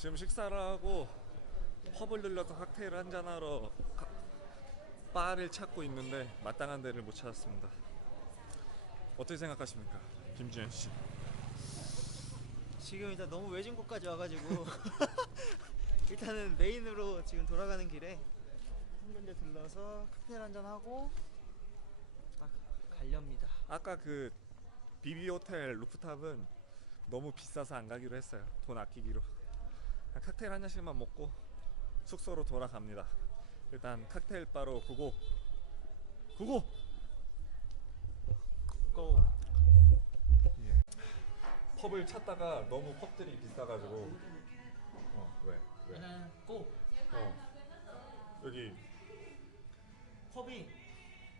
지금 식사를 하고 펍을 들려서 칵테일 한잔 하러 가- 바를 찾고 있는데 마땅한 데를 못 찾았습니다. 어떻게 생각하십니까, 김주현 씨? 지금 일단 너무 외진 곳까지 와가지고 일단은 메인으로 지금 돌아가는 길에 한 군데 들러서 칵테일 한잔 하고 딱 가렵니다. 아까 그 비비 호텔 루프탑은 너무 비싸서 안 가기로 했어요. 돈 아끼기로. 칵테일 한 잔씩만 먹고 숙소로 돌아갑니다. 일단 칵테일 바로 구고. 구고. 고. 예. 펍을 찾다가 너무 펍들이 비싸가지고. 어 왜? 고. 어 여기 펍이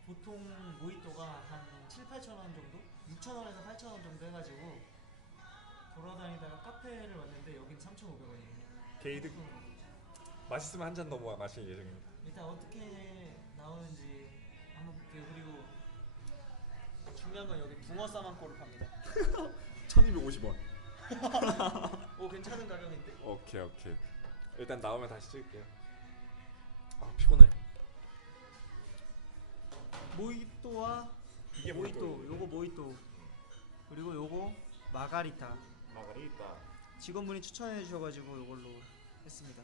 보통 모히또가 한 7, 8천 원 정도? 6천 원에서 8천 원 정도 해가지고 돌아다니다가 카페를 왔는데 여긴 3,500원이에요. 게이드 맛있으면 한잔더 모아 마실 예정입니다. 일단 어떻게 나오는지 한번 볼게요. 그리고 중요한 건 여기 붕어 싸만코를 팝니다. 1250원. 오 괜찮은 가격인데? 오케이 오케이. 일단 나오면 다시 찍을게요. 아 피곤해. 모히또와 이게 모히또, 모히또. 요거 모히또 그리고 요거 마가리타 마가리타. 직원분이 추천해 주셔 가지고 요걸로 했습니다.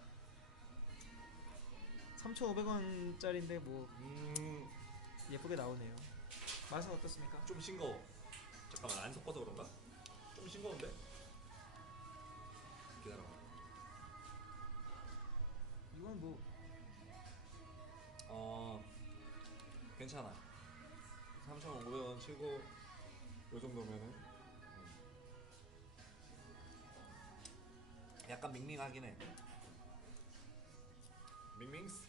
3,500원짜리인데 뭐 음, 예쁘게 나오네요. 맛은 어떻습니까? 좀 싱거워. 잠깐만 안 섞어서 그런가? 좀 싱거운데? 기다려. 이건 뭐 어, 괜찮아. 3,500원 치고 요 정도면은 음. 약간 밍밍하긴 해. 밍밍스?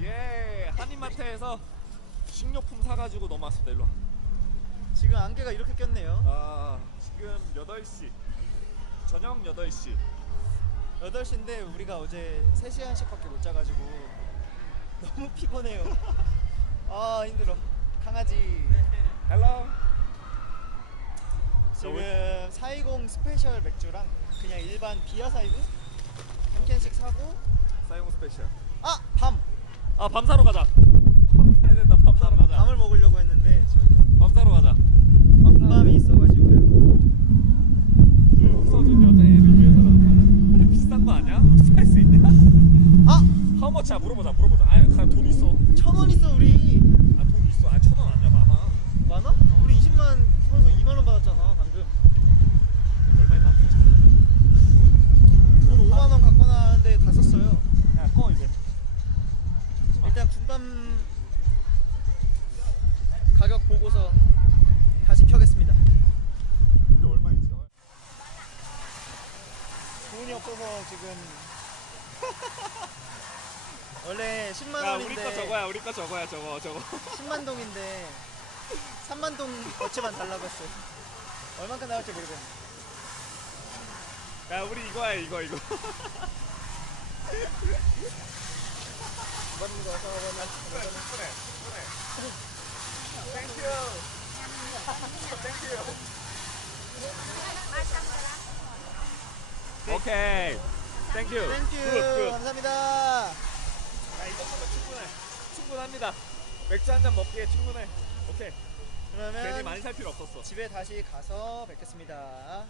예, 한인마트에서 식료품 사가지고 넘어왔습니다. 일로 와. 지금 안개가 이렇게 꼈네요. 아, 지금 8시. 저녁 8시. 8시인데 우리가 어제 3시간씩밖에 못 자가지고 너무 피곤해요. 아 힘들어. 강아지 헬로. 지금 420 스페셜 맥주랑 그냥 일반 비아 사이드 한 캔씩 사고 사용 스페셜. 아! 밤! 아, 밤 사러 가자. 밤 사야 된다. 밤 사러 가자. 밤을 먹으려고 했는데 저희가 밤 사러 가자. 밤밤이 있어가지고요 그 없어진 여자애를 위해서라도 가자. 근데 비싼 거 아니야? 우리 살 수 있냐? 아! 하우머치야 물어보자. 물어보자. 아유, 가- 돈 있어. 천 원 있어 우리 지금 원래 10만 야, 원인데 우리 거 저거야. 우리 거 저거야. 저거. 저거. 10만 동인데 3만 동 어치만 달라고 했어요 얼만큼 나올지 모르겠네 야, 우리 이거야. 이거 이거. 이번 거. 땡큐. 땡큐. 오케이. 땡큐. 땡큐. 감사합니다 야, 이 정도면 충분해. 충분합니다. 맥주 한 잔 먹기에 충분해. 오케이. 괜히 그러면 많이 살 필요 없었어. 집에 다시 가서 뵙겠습니다